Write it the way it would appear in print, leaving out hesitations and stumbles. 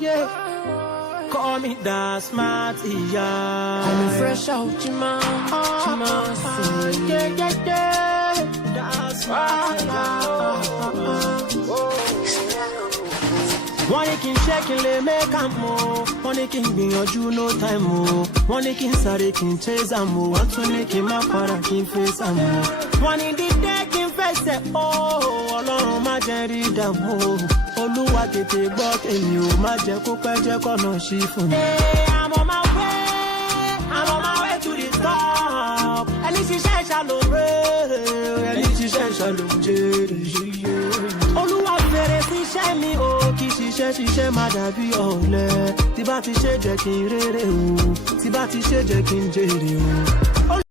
Yeah. Call me that smart, yeah. I'm fresh out your mouth, yeah. That's smart, wọ́n ní kí n ṣe kí n lè make am o, wọ́n ní kí n gbìyànjú no time o, wọ́n ní kí n sáré kí n chase am o, wọ́n tún ní kí n má para kí n face am o, wọ́n ní dídé kí n fẹsẹ̀ o, Ọlọ́run má jẹ́ rí ìdààmú o, Olúwa tètè gbọ́ tèmi o, má jẹ́ kó pẹ́ jẹ́ kọ́nà ṣí fún mi. I'm on my way to the top. Ẹni ṣiṣẹ́ ìṣàlóore, ẹni ṣiṣẹ́ ìṣàlójèrè. Olúwa fèrè síṣẹ́ mi o, kì í ṣiṣẹ́ má dàbí ọ̀lẹ. Tí bá ti ṣe jẹ́ kí n rere o, tí bá ti ṣe jẹ́ kí n jèrè o.